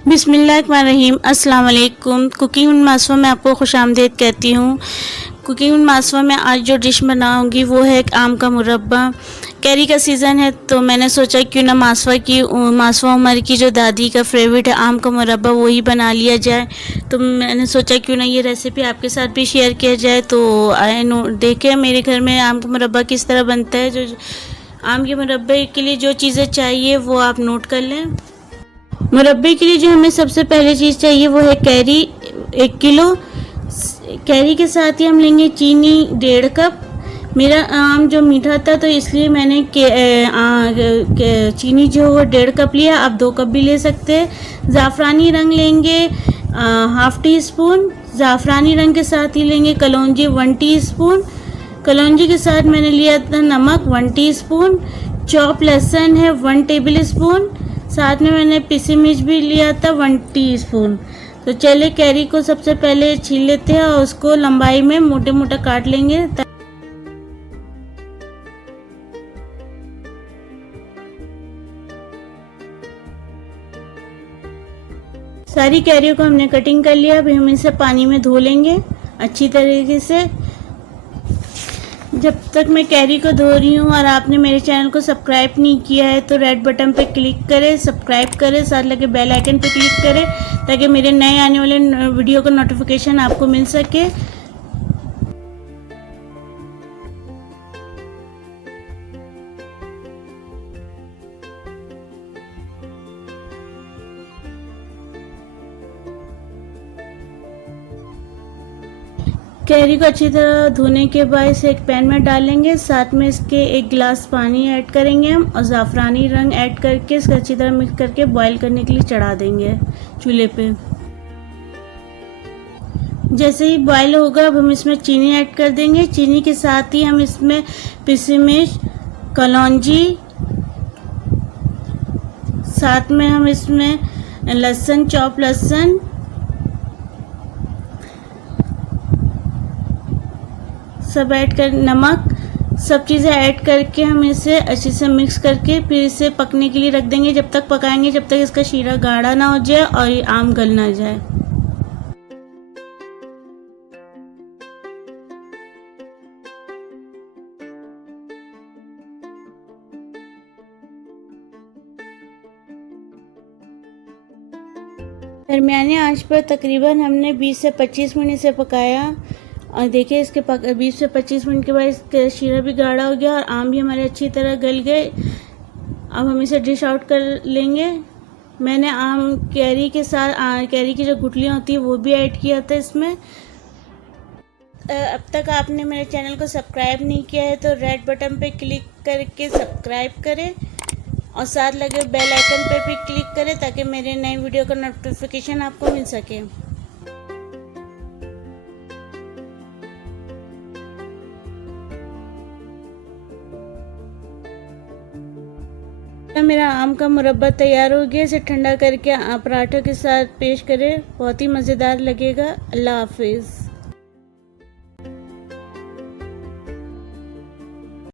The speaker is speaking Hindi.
बिस्मिल्लाहिर्रहमानिर्रहीम। अस्सलाम वालेकुम। कुकिंग विद मासवा में आपको खुशामदीद कहती हूँ। कुकिंग विद मासवा में आज जो डिश बनाऊँगी वो है आम का मुरब्बा। कैरी का सीज़न है तो मैंने सोचा क्यों ना मासवा उमर की जो दादी का फेवरेट है आम का मुरब्बा वही बना लिया जाए। तो मैंने सोचा क्यों ना ये रेसिपी आपके साथ भी शेयर किया जाए। तो आए देखें मेरे घर में आम का मुरब्बा किस तरह बनता है। जो आम के मुरब्बे के लिए जो चीज़ें चाहिए वो आप नोट कर लें। मुरब्बे के लिए जो हमें सबसे पहले चीज़ चाहिए वो है कैरी 1 किलो। कैरी के साथ ही हम लेंगे चीनी 1.5 कप। मेरा आम जो मीठा था तो इसलिए मैंने चीनी जो वो 1.5 कप लिया। आप 2 कप भी ले सकते हैं। ज़ाफ़रानी रंग लेंगे 1/2 टी स्पून। ज़ाफ़रानी रंग के साथ ही लेंगे कलौंजी 1 टीस्पून। कलौंजी के साथ मैंने लिया था नमक 1 टीस्पून। चॉप लहसुन है 1 टेबल स्पून। साथ में मैंने पिसी मिर्च भी लिया था 1 टीस्पून। तो चले कैरी को सबसे पहले छील लेते हैं और उसको लंबाई में मोटे मोटे काट लेंगे। सारी कैरियों को हमने कटिंग कर लिया। अभी हम इसे पानी में धो लेंगे अच्छी तरीके से। जब तक मैं कैरी को धो रही हूँ और आपने मेरे चैनल को सब्सक्राइब नहीं किया है तो रेड बटन पे क्लिक करें, सब्सक्राइब करें, साथ लगे बेल आइकन पे क्लिक करें ताकि मेरे नए आने वाले वीडियो का नोटिफिकेशन आपको मिल सके। कैरी को अच्छी तरह धोने के बाद इसे एक पैन में डालेंगे। साथ में इसके 1 गिलास पानी ऐड करेंगे हम और ज़ाफ़रानी रंग ऐड करके इसको अच्छी तरह मिक्स करके बॉईल करने के लिए चढ़ा देंगे चूल्हे पे। जैसे ही बॉईल होगा अब हम इसमें चीनी ऐड कर देंगे। चीनी के साथ ही हम इसमें पिसी मिर्च, कलौंजी, साथ में हम इसमें लहसुन, चॉप लहसुन, सब ऐड कर, नमक, सब चीज़ें ऐड करके हम इसे अच्छे से मिक्स करके फिर इसे पकने के लिए रख देंगे। जब तक पकाएंगे जब तक इसका शीरा गाढ़ा ना हो जाए और ये आम गल ना जाए। दरमियाने आंच पर तकरीबन हमने 20 से 25 मिनट इसे पकाया और देखिए इसके 20 से 25 मिनट के बाद इसका शीरा भी गाढ़ा हो गया और आम भी हमारे अच्छी तरह गल गए। अब हम इसे डिश आउट कर लेंगे। मैंने आम कैरी के साथ कैरी की जो गुठलियाँ होती है वो भी ऐड किया था इसमें। अब तक आपने मेरे चैनल को सब्सक्राइब नहीं किया है तो रेड बटन पे क्लिक करके सब्सक्राइब करें और साथ लगे बेल आइकन पे भी क्लिक करें ताकि मेरे नए वीडियो का नोटिफिकेशन आपको मिल सके। मेरा आम का मुरब्बा तैयार हो गया। इसे ठंडा करके आप पराठों के साथ पेश करें, बहुत ही मज़ेदार लगेगा। अल्लाह हाफिज़।